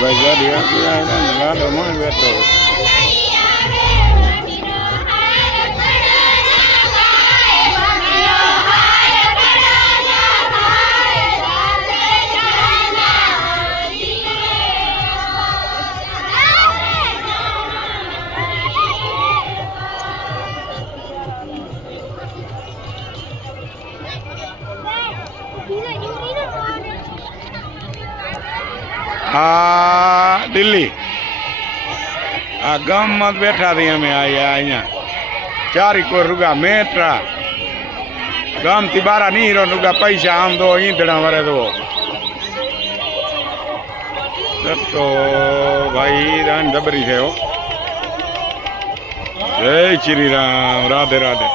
ભાઈ ગાડી આપી બેઠો આ દિલ્હી આ ગામમાં બેઠા હતી અમે અહીંયા ચારી કોઈ રૂગા મેટ્રા ગામથી બારા નીરો રૂગા પૈસા આમ દો ઈંધણા વરે દો તો ભાઈ રાન જબરી છે હો જય શ્રી રામ રાધે રાધે